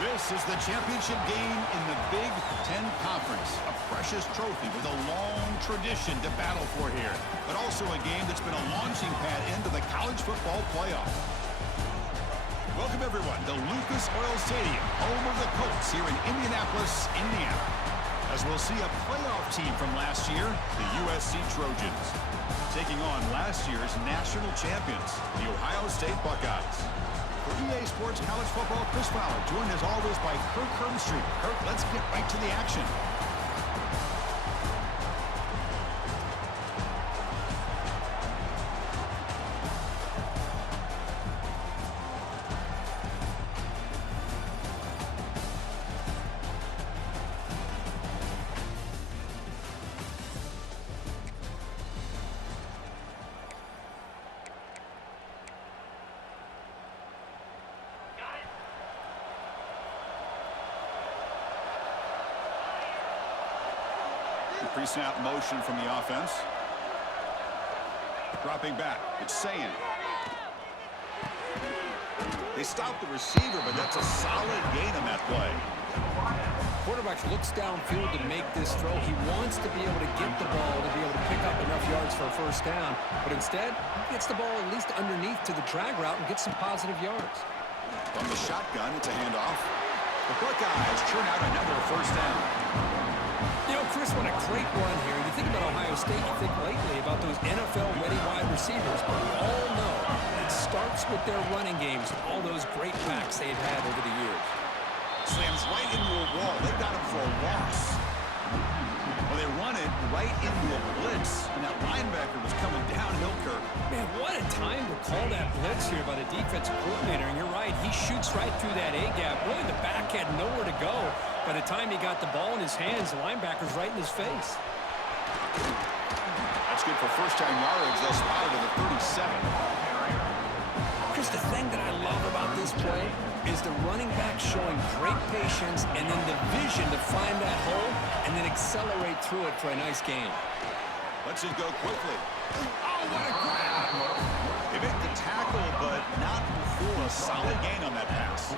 This is the championship game in the Big Ten Conference. A precious trophy with a long tradition to battle for here, but also a game that's been a launching pad into the college football playoff. Welcome, everyone, to Lucas Oil Stadium, home of the Colts here in Indianapolis, Indiana. As we'll see a playoff team from last year, the USC Trojans, taking on last year's national champions, the Ohio State Buckeyes. For EA Sports College Football, Chris Fowler, joined as always by Kirk Herbstreit. Kirk, let's get right to the action. Pre-snap motion from the offense. Dropping back. It's Sayin. They stopped the receiver, but that's a solid gain on that play. Quarterback looks downfield to make this throw. He wants to be able to get the ball to be able to pick up enough yards for a first down. But instead, he gets the ball at least underneath to the drag route and gets some positive yards. From the shotgun, it's a handoff. The Buckeyes churn out another first down. You know, Chris, what a great run here. You think about Ohio State, you think lately about those NFL-ready wide receivers, but we all know it starts with their running games, all those great backs they've had over the years. Slams right into a wall. They got him for a loss. Well, they run it right into a blitz, and that linebacker was coming downhill, Kirk. Man, what a time to call that blitz here by the defensive coordinator. And you're right, he shoots right through that A-gap. Really, the back had nowhere to go. By the time he got the ball in his hands, the linebacker's right in his face. That's good for first-time yardage. They'll spot it at the 37. Chris, the thing that I love about this play is the running back showing great patience and then the vision to find that hole and then accelerate through it for a nice gain. Lets it go quickly. Oh, what a grab! They make the tackle, but not before a solid gain on that pass.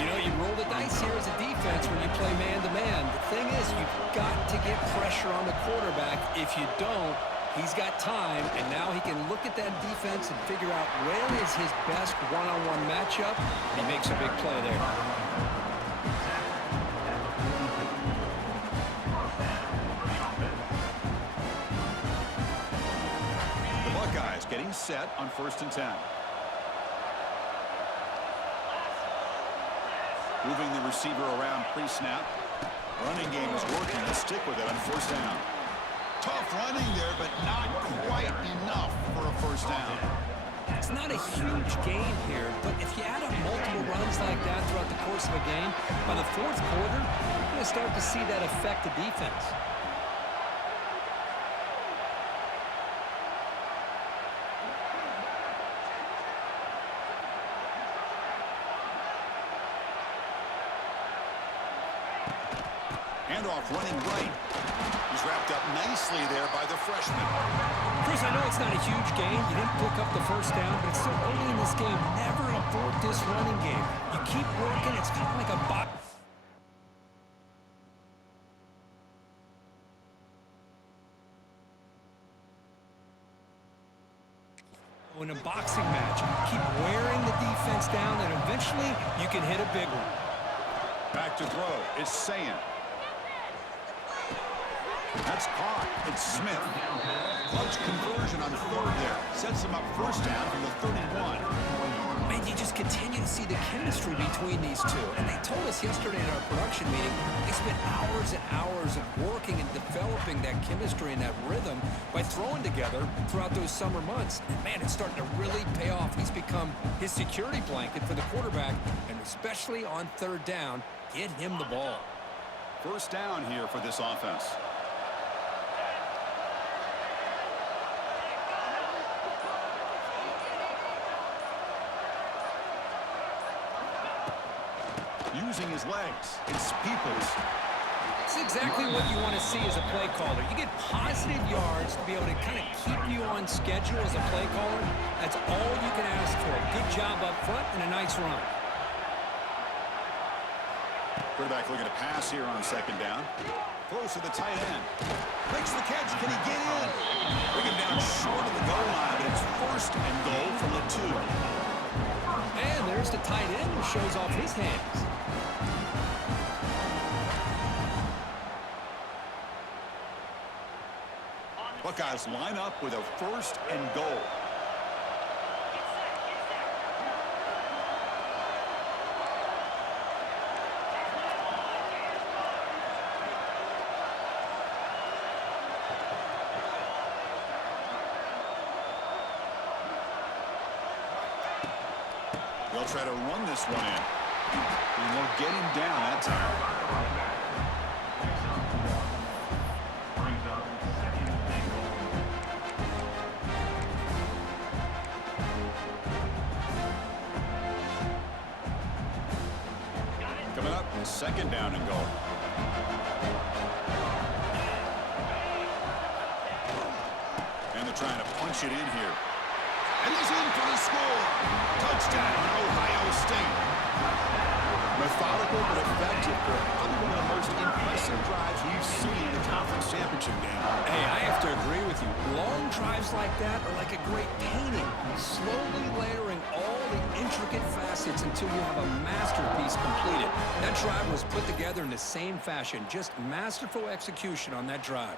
You know, you roll the dice here as a defense when you play man-to-man. The thing is, you've got to get pressure on the quarterback. If you don't, he's got time, and now he can look at that defense and figure out where is his best one-on-one matchup, and he makes a big play there. The Buckeyes getting set on 1st and 10. Moving the receiver around pre-snap. Running game is working. Let's stick with it on 1st down. Tough running there, but not quite enough for a first down. It's not a huge gain here, but if you add up multiple runs like that throughout the course of a game, by the 4th quarter, you're going to start to see that affect the defense. Handoff running right. He's wrapped up nicely there by the freshman. Chris, I know it's not a huge gain. You didn't pick up the first down, but it's still early in this game. Never abort this running game. You keep working. It's kind of like a box. In a boxing match, keep wearing the defense down, and eventually you can hit a big one. Back to throw. It's Sayin. That's caught. It's Smith. Clutch conversion on 3rd there. Sets him up first down from the 31. Man, you just continue to see the chemistry between these two. And they told us yesterday in our production meeting, they spent hours and hours of working and developing that chemistry and that rhythm by throwing together throughout those summer months. And man, it's starting to really pay off. He's become his security blanket for the quarterback, and especially on 3rd down, get him the ball. First down here for this offense. Using his legs. It's Peoples. It's exactly what you want to see as a play caller. You get positive yards to be able to kind of keep you on schedule as a play caller. That's all you can ask for. Good job up front and a nice run. Quarterback looking to pass here on second down. Close to the tight end. Makes the catch. Can he get in? Bring him down short of the goal line, but it's first and goal from the 2. And there's the tight end who shows off his hands. Buckeyes line up with a first and goal. They'll try to run this one in. And they'll get him down that time. Coming up, second down and goal. And they're trying to punch it in here. And he's in for the score. Touchdown, Ohio State. Methodical but effective for probably one of the most impressive drives we've seen in the conference championship game. Hey, I have to agree with you. Long drives like that are like a great painting, slowly layering all the intricate facets until you have a masterpiece completed. That drive was put together in the same fashion, just masterful execution on that drive.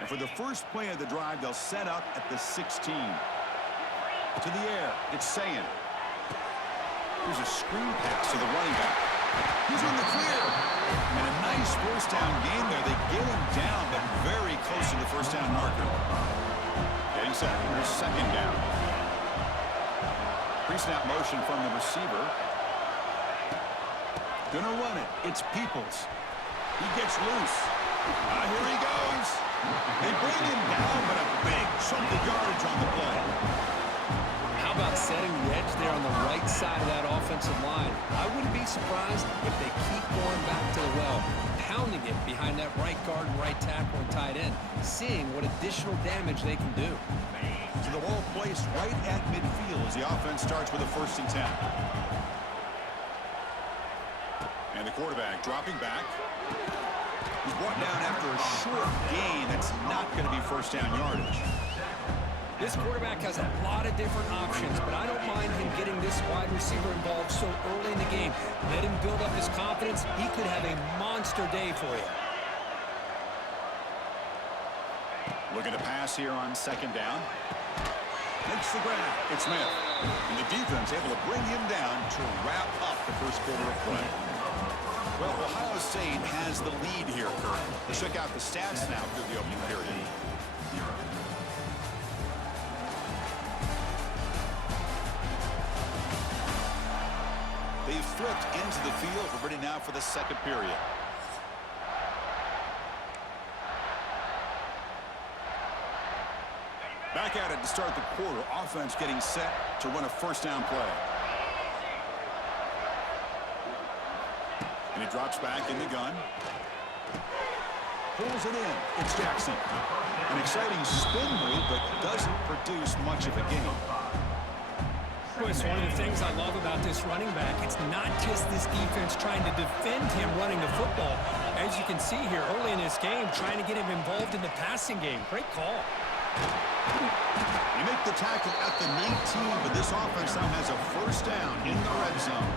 And for the first play of the drive, they'll set up at the 16. To the air, it's Sayin. Here's a screen pass to the running back. He's in the clear. And a nice first down gain there. They get him down, but very close to the first down marker. Getting set. Here's second down. Pre-snap motion from the receiver. Gonna run it. It's Peoples. He gets loose. Here he goes. They bring him down, but a big chunk of yardage on the play. How about setting the edge there on the right side of that offensive line? I wouldn't be surprised if they keep going back to the well, pounding it behind that right guard and right tackle and tight end, seeing what additional damage they can do. So the ball placed right at midfield as the offense starts with a 1st and 10. And the quarterback dropping back. He's brought down after a short gain. That's not going to be first down yardage. This quarterback has a lot of different options, but I don't mind him getting this wide receiver involved so early in the game. Let him build up his confidence. He could have a monster day for you. Looking to pass here on second down. Makes the grab. It's Smith. And the defense able to bring him down to wrap up the first quarter of play. Well, Ohio State has the lead here, Kirk. Let's check out the stats now through the opening period. They've flipped into the field. We're ready now for the second period. Back at it to start the quarter. Offense getting set to run a first down play. And he drops back in the gun. Pulls it in. It's Jackson. An exciting spin move, but doesn't produce much of a gain. It's one of the things I love about this running back. It's not just this defense trying to defend him running the football. As you can see here early in this game, trying to get him involved in the passing game. Great call. You make the tackle at the 19, but this offense now has a first down in the red zone.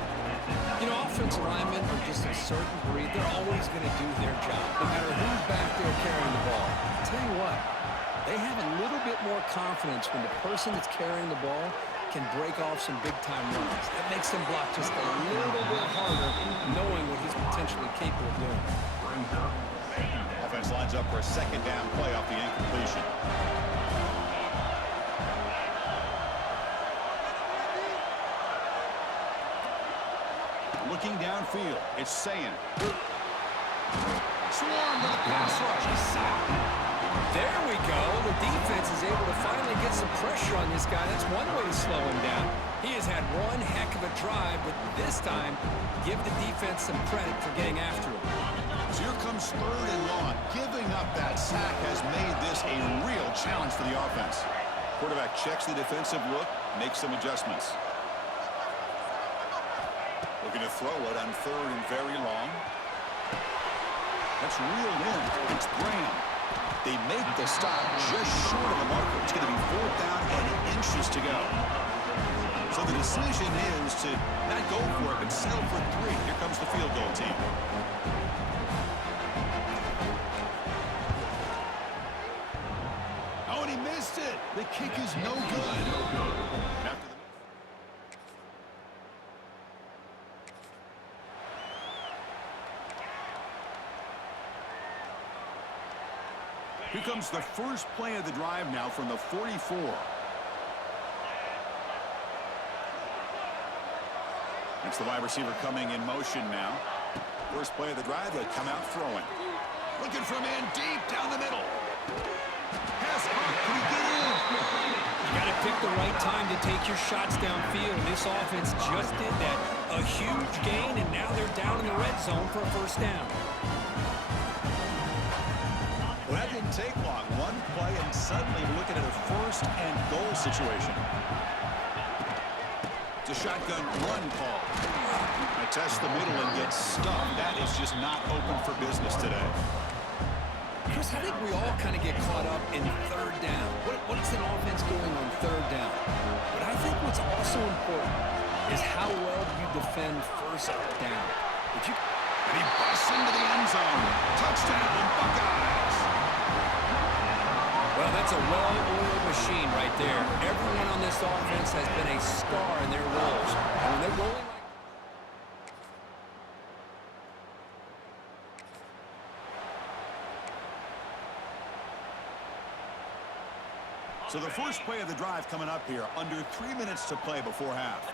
You know, offensive linemen are just a certain breed. They're always going to do their job, no matter who's back there carrying the ball. I'll tell you what, they have a little bit more confidence when the person that's carrying the ball can break off some big-time runs. That makes them block just a little bit harder, knowing what he's potentially capable of doing. Offense lines up for a second down play off the incompletion. Looking downfield, it's Sayan. Swarm with a pass rush. He's sacked. There we go. The defense is able to finally get some pressure on this guy. That's one way to slow him down. He has had one heck of a drive, but this time, give the defense some credit for getting after him. So here comes 3rd and long. Giving up that sack has made this a real challenge for the offense. Quarterback checks the defensive look, makes some adjustments. Looking to throw it on 3rd and very long. That's reeled in. It's Graham. They make the stop just short of the marker. It's going to be 4th down and inches to go. So the decision is to not go for it, but settle for 3. Here comes the field goal team. Oh, and he missed it. The kick is no good. After the Here comes the first play of the drive now from the 44. It's the wide receiver coming in motion now. First play of the drive, they come out throwing. Looking for a man deep down the middle. Pass caught, can he get in? You got to pick the right time to take your shots downfield. This offense just did that. A huge gain, and now they're down in the red zone for a first down. Well, that didn't take long. One play, and suddenly we're looking at a 1st and goal situation. It's a shotgun run call. I test the middle and get stuffed. That is just not open for business today. Chris, I think we all kind of get caught up in 3rd down. What is an offense doing on 3rd down? But I think what's also important is how well do you defend 1st down. And he busts into the end zone. Touchdown, Buckeyes. Well, that's a well-oiled machine right there. Everyone on this offense has been a star in their roles. And when they're rolling like So the first play of the drive coming up here, under 3 minutes to play before half.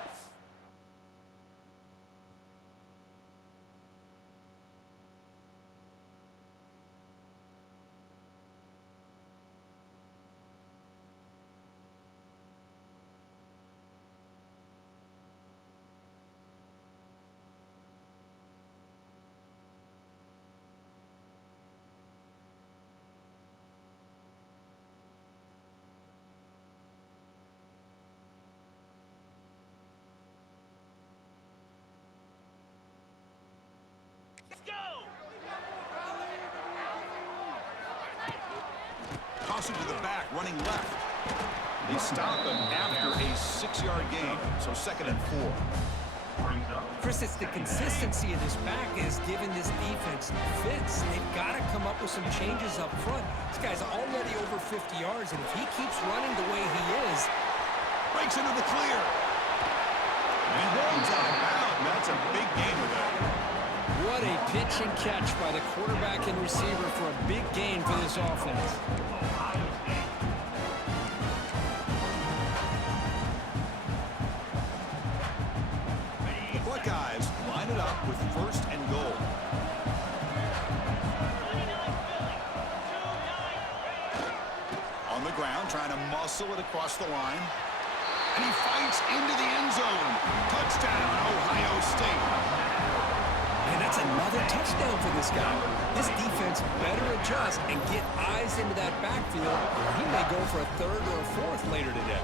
Toss it to the back, running left. They stop him after a 6-yard gain, so 2nd and 4. Chris, it's the consistency of this back is giving this defense fits. They've got to come up with some changes up front. This guy's already over 50 yards, and if he keeps running the way he is, Breaks into the clear. And he runs out of bounds. That's a big gain with that. what a pitch and catch by the quarterback and receiver for a big gain for this offense. The Buckeyes line it up with 1st and goal. On the ground, trying to muscle it across the line. And he fights into the end zone. Touchdown, Ohio State. And that's another touchdown for this guy. This defense better adjust and get eyes into that backfield, or he may go for a 3rd or a 4th later today.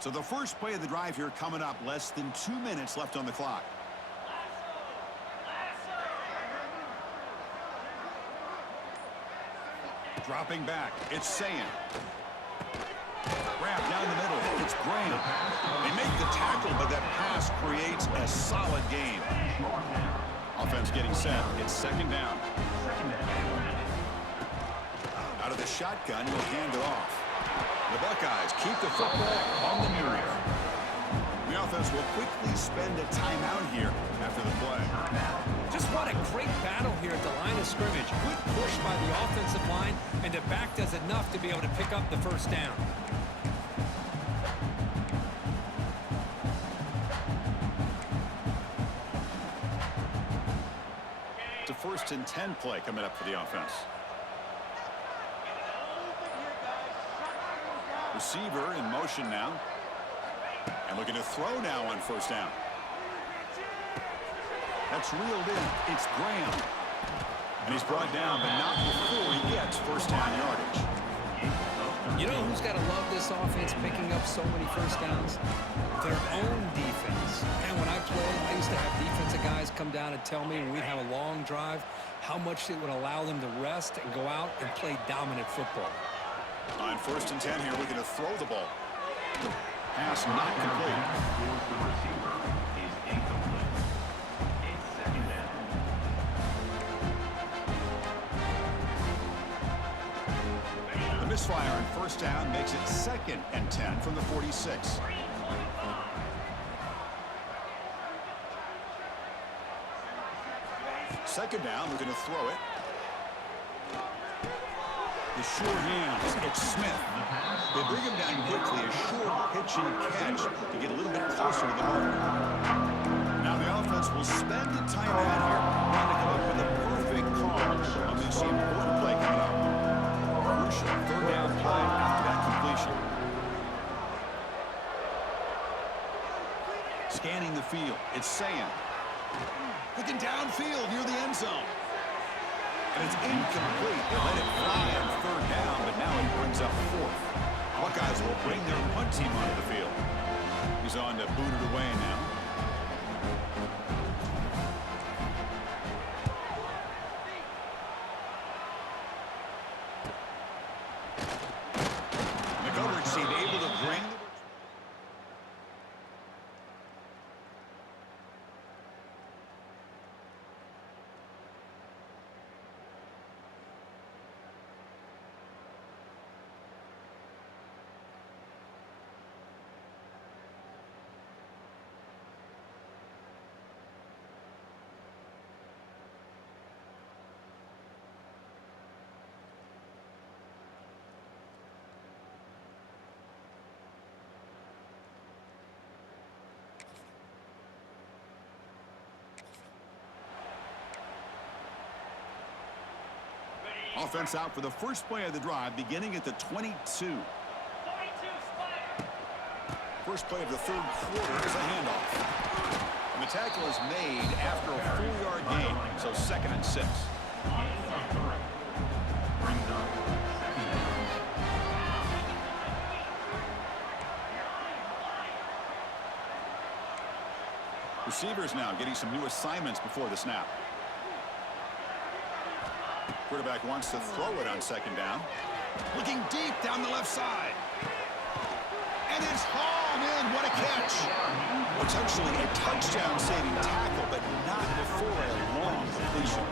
So the first play of the drive here coming up, less than 2 minutes left on the clock. Dropping back, it's Sayan. Wrap down the middle, It's Graham. They make the tackle, but that pass creates a solid gain. Offense getting set. It's second down. Out of the shotgun, he'll hand it off. The Buckeyes keep the football on the move. The offense will quickly spend a timeout here after the play. Just what a great battle here at the line of scrimmage. Good push by the offensive line, and the back does enough to be able to pick up the first down. It's a 1st and 10 play coming up for the offense. Receiver in motion now. And looking to throw now on 1st down. That's reeled in. It's Graham. And he's brought down, but not before he gets 1st down yardage. You know who's got to love this offense picking up so many first downs? Their own defense. And when I played, I used to have defensive guys come down and tell me when we'd have a long drive how much it would allow them to rest and go out and play dominant football. On 1st and 10 here, looking to throw the ball. Pass not complete. The misfire on 1st down makes it 2nd and 10 from the 46. Second down, looking to throw it. The sure hands, it's Smith. They bring him down quickly, a short pitch and catch to get a little bit closer to the mark. Now the offense will spend a timeout here, trying to come up with a perfect call on this important play coming up. Crucial 3rd down play after that completion. Scanning the field, it's Sayan. Looking downfield near the end zone. And it's incomplete. They let it fly on 3rd down, but now it brings up 4th. Buckeyes will bring their punt team onto the field. He's on to boot it away now. The coverage team able to bring the... Offense out for the first play of the drive, beginning at the 22. First play of the 3rd quarter is a handoff. And the tackle is made after a 4-yard gain, so 2nd and 6. Receivers now getting some new assignments before the snap. Quarterback wants to throw it on 2nd down. Looking deep down the left side. And it's hauled in. What a catch. Potentially a touchdown-saving tackle, but not before a long completion.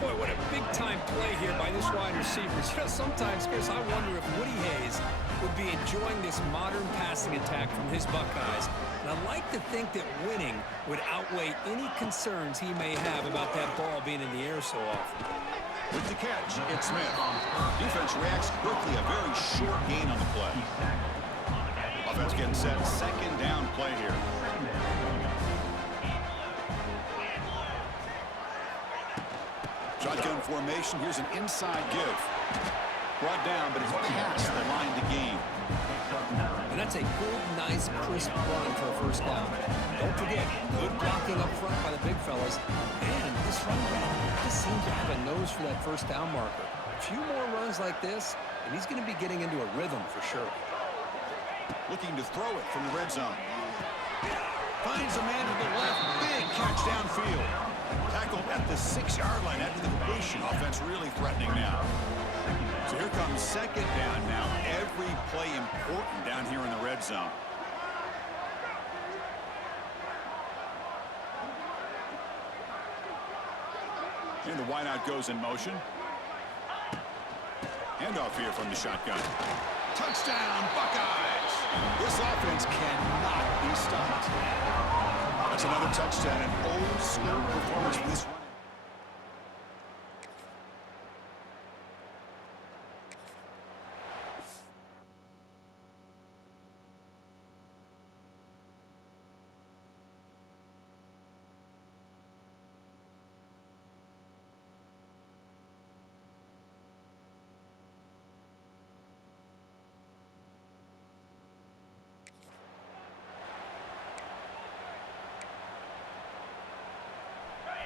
Boy, what a big-time play here by this wide receiver. You know, sometimes, Chris, I wonder if Woody Hayes would be enjoying this modern passing attack from his Buckeyes. And I'd like to think that winning would outweigh any concerns he may have about that ball being in the air so often. With the catch, it's Smith. Defense reacts quickly, a very short gain on the play. Offense getting set, 2nd down play here. Shotgun formation, here's an inside give. Brought down, but it's past the line to gain. And that's a good, nice, crisp run for a 1st down. Don't forget, good blocking up front by the big fellas. And this running back just seems to have a nose for that 1st down marker. A few more runs like this, and he's going to be getting into a rhythm for sure. Looking to throw it from the red zone. Finds a man to the left. Big catch downfield. Tackled at the 6-yard line after the completion. Offense really threatening now. So here comes comes second down now. Every play important down here in the red zone. And the wideout goes in motion. Handoff here from the shotgun. Touchdown, Buckeyes! This offense cannot be stopped. That's another touchdown, an old school performance for this one.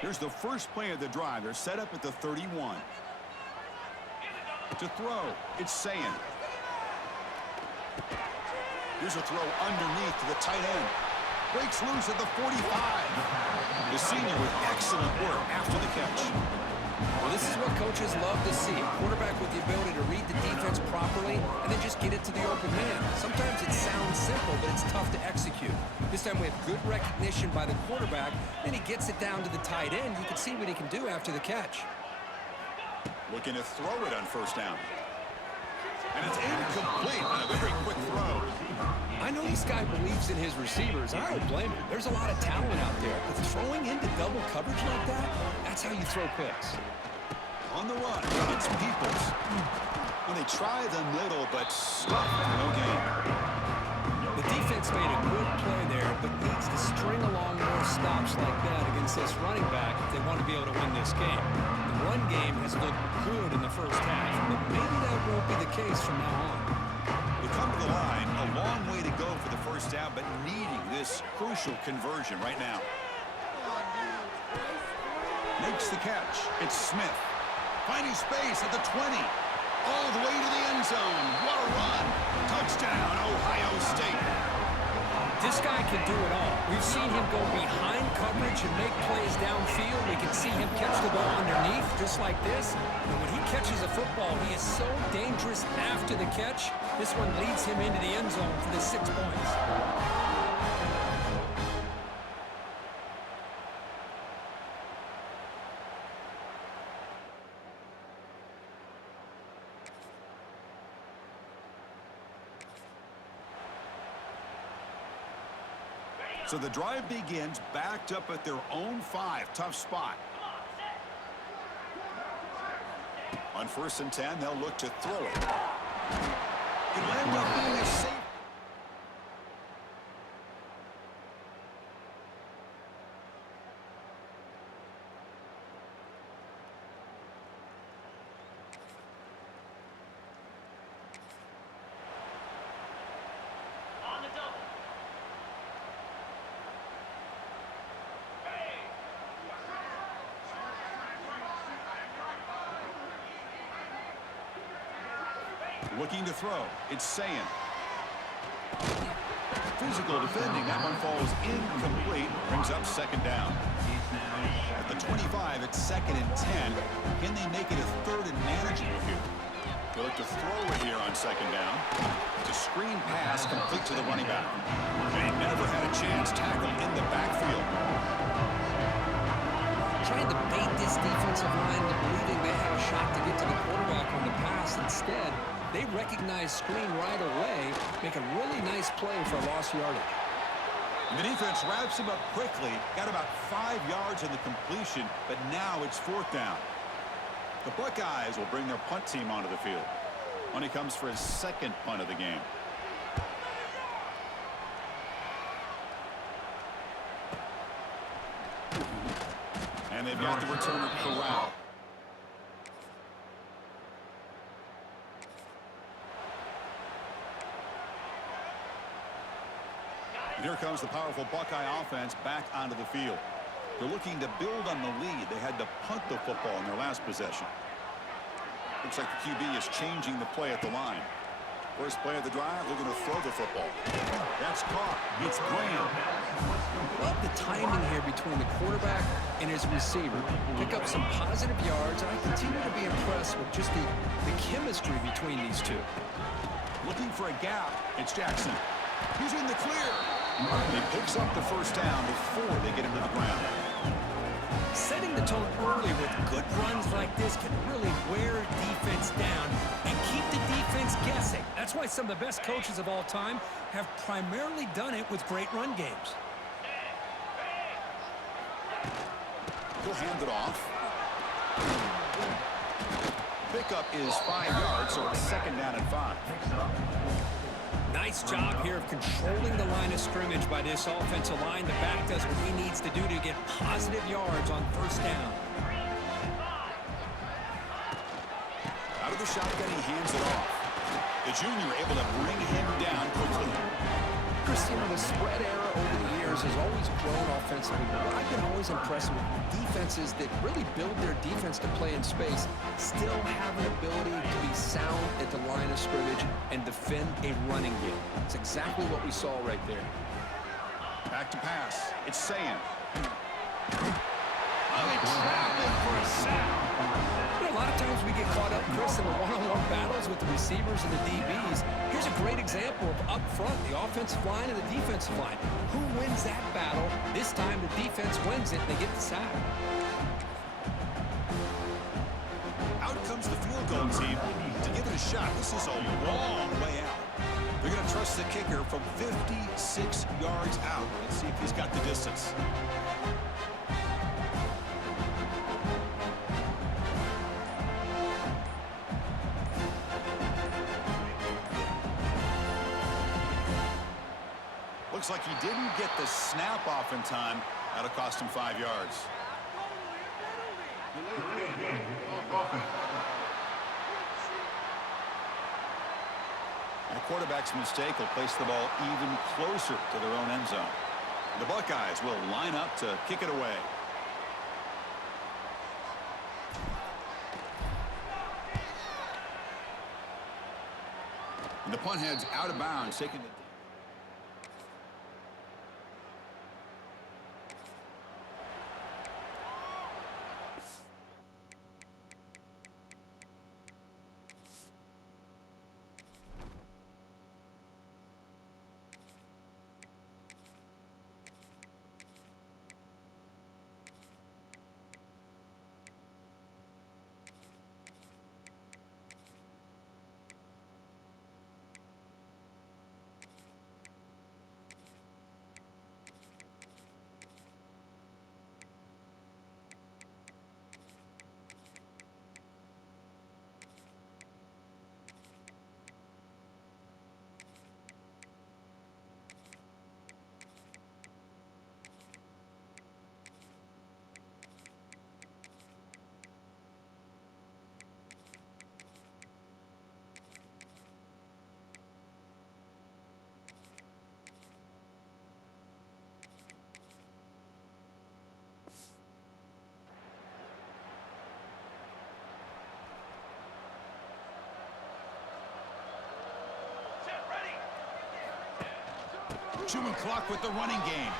Here's the first play of the drive. They're set up at the 31. To throw, it's Sayin. Here's a throw underneath to the tight end. Breaks loose at the 45. The senior with excellent work after the catch. Well, this is what coaches love to see. A quarterback with the ability to read the defense properly and then just get it to the open man. Sometimes it sounds simple, but it's tough to execute. This time we have good recognition by the quarterback, and he gets it down to the tight end. You can see what he can do after the catch. Looking to throw it on first down. And it's incomplete on a very quick throw. I know this guy believes in his receivers. I don't blame him. There's a lot of talent out there. But throwing into double coverage like that, that's how you throw picks. On the run, it's Peoples. And they try the middle, but stop. No gain. The defense made a good play there, but needs to string along more stops like that against this running back if they want to be able to win this game. The run game has looked good in the first half, but maybe that won't be the case from now on. We come to the line, a long way to go for the first down, but needing this crucial conversion right now. Makes the catch. It's Smith. Finding space at the 20. All the way to the end zone. What a run. Touchdown, Ohio State. This guy can do it all. We've seen him go behind coverage and make plays downfield. We can see him catch the ball underneath just like this. And when he catches a football, he is so dangerous after the catch. This one leads him into the end zone for the 6 points. So the drive begins backed up at their own 5. Tough spot. On 1st and 10, they'll look to throw it. It'll end up being a safe. Looking to throw. It's Sayin. Physical defending. That one falls incomplete. Brings up second down. At the 25, it's 2nd and 10. Can they make it a 3rd and manageable here? They'll look to throw it here on 2nd down. It's a screen pass complete to the running back. They never had a chance. Tackle in the backfield. Trying to bait this defensive line into believing they have a shot to get to the quarterback on the pass. Instead, they recognize screen right away, make a really nice play for lost yardage. And the defense wraps him up quickly. Got about 5 yards in the completion, but now it's 4th down. The Buckeyes will bring their punt team onto the field when he comes for his 2nd punt of the game. And they've got the returner corralled. And here comes the powerful Buckeye offense back onto the field. They're looking to build on the lead. They had to punt the football in their last possession. Looks like the QB is changing the play at the line. First play of the drive, they're going to throw the football. That's caught. It's Graham. Love the timing here between the quarterback and his receiver. Pick up some positive yards, and I continue to be impressed with just the chemistry between these two. Looking for a gap. It's Jackson. He's in the clear. He picks up the first down before they get him to the ground. Setting the tone early with good runs like this can really wear defense down and keep the defense guessing. That's why some of the best coaches of all time have primarily done it with great run games. He'll hand it off. Pickup is 5 yards, so it's second down and 5. Nice job here of controlling the line of scrimmage by this offensive line. The back does what he needs to do to get positive yards on first down. Out of the shotgun, he hands it off. The junior able to bring him down quickly. Chris, you know, the spread era over the years has always grown offensively, but what I've been always impressed with defenses that really build their defense to play in space still have an ability to be sound at the line of scrimmage and defend a running game. It's exactly what we saw right there. Back to pass. It's Sayan. For a sack. You know, a lot of times we get caught up, Chris, in the one-on-one battles with the receivers and the DBs. Here's a great example of up front, the offensive line and the defensive line. Who wins that battle? This time the defense wins it and they get the sack. Out comes the field goal team to give it a shot. This is a long way out. They're going to trust the kicker from 56 yards out. Let's see if he's got the distance. Looks like he didn't get the snap off in time. That'll cost him 5 yards. A quarterback's mistake will place the ball even closer to their own end zone. The Buckeyes will line up to kick it away. And the punt heads out of bounds, taking the... Chewing clock with the running game.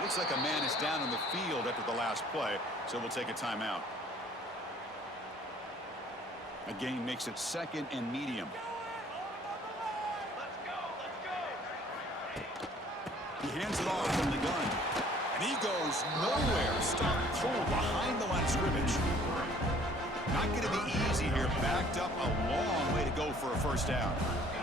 Looks like a man is down on the field after the last play, so we'll take a timeout. A gain makes it second and medium. He hands it off from the gun, and he goes nowhere. Stopped cold behind the line of scrimmage. Not going to be easy here. Backed up a long way to go for a first down.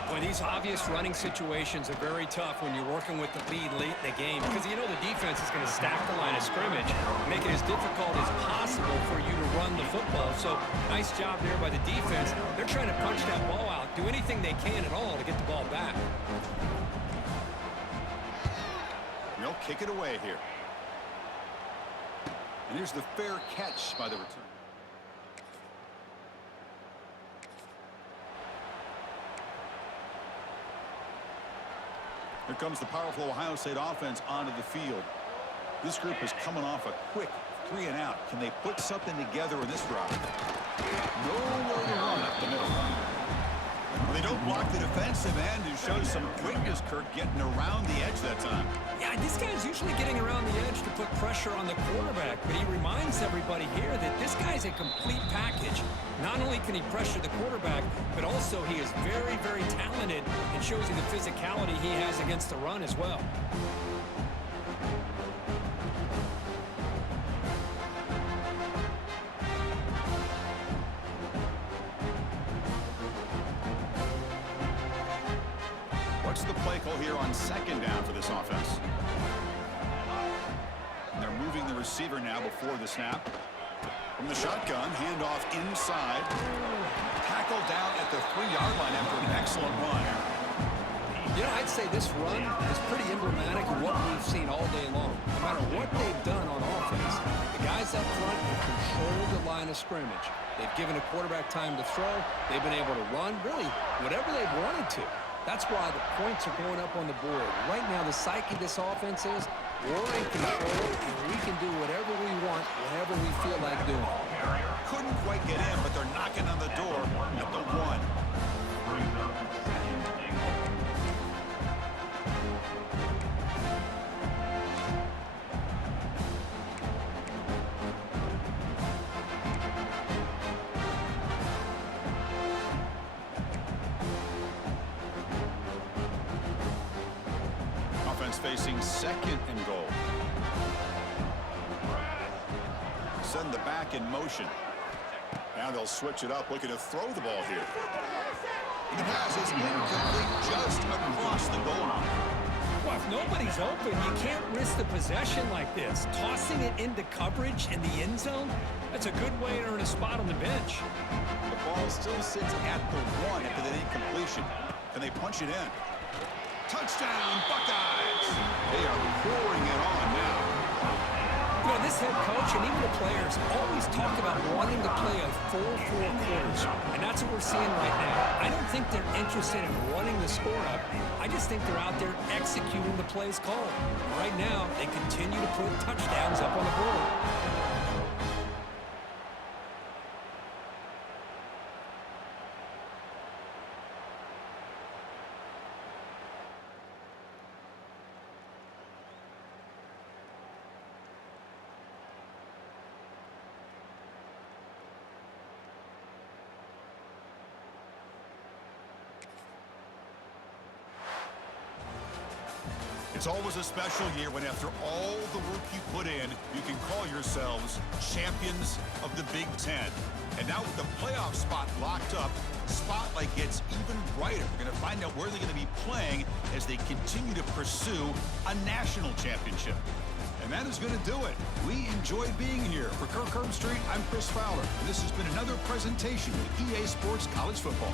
Boy, these obvious running situations are very tough when you're working with the lead late in the game because you know the defense is going to stack the line of scrimmage, make it as difficult as possible for you to run the football. So nice job there by the defense. They're trying to punch that ball out, do anything they can at all to get the ball back. They'll kick it away here. And here's the fair catch by the return. Here comes the powerful Ohio State offense onto the field. This group is coming off a quick 3 and out. Can they put something together in this drive? Nowhere to run up the middle. Well, they don't block the defensive end and shows some quickness, Kirk, getting around the edge that time. Yeah, this guy's usually getting around the edge to put pressure on the quarterback, but he reminds everybody here that this guy's a complete package. Not only can he pressure the quarterback, but also he is very, very talented and shows you the physicality he has against the run as well. What's the play call here on second down for this offense? And they're moving the receiver now before the snap. From the shotgun, handoff inside. Tackled down at the 3-yard line after an excellent run. You know, I'd say this run is pretty emblematic of what we've seen all day long. No matter what they've done on offense, the guys up front have controlled the line of scrimmage. They've given a quarterback time to throw. They've been able to run, really, whatever they've wanted to. That's why the points are going up on the board. Right now, the psyche of this offense is we're in control, and we can do whatever we want, whenever we feel like doing. Couldn't quite get in, but they're knocking on the door at the 1. Facing second and goal. Send the back in motion. Now they'll switch it up, looking to throw the ball here. The pass is incomplete, just across the goal line. Well, if nobody's open, you can't risk the possession like this. Tossing it into coverage in the end zone, that's a good way to earn a spot on the bench. The ball still sits at the 1 after that incompletion. Can they punch it in? Touchdown, Buckeyes! They are pouring it on now. You know, this head coach and even the players always talk about wanting to play a full 4 quarters, and that's what we're seeing right now. I don't think they're interested in running the score up. I just think they're out there executing the plays called. Right now, they continue to put touchdowns up on the board. It's always a special year when after all the work you put in, you can call yourselves champions of the Big Ten. And now with the playoff spot locked up, the spotlight gets even brighter. We're going to find out where they're going to be playing as they continue to pursue a national championship. And that is going to do it. We enjoyed being here. For Kirk Herbstreit, I'm Chris Fowler. And this has been another presentation of EA Sports College Football.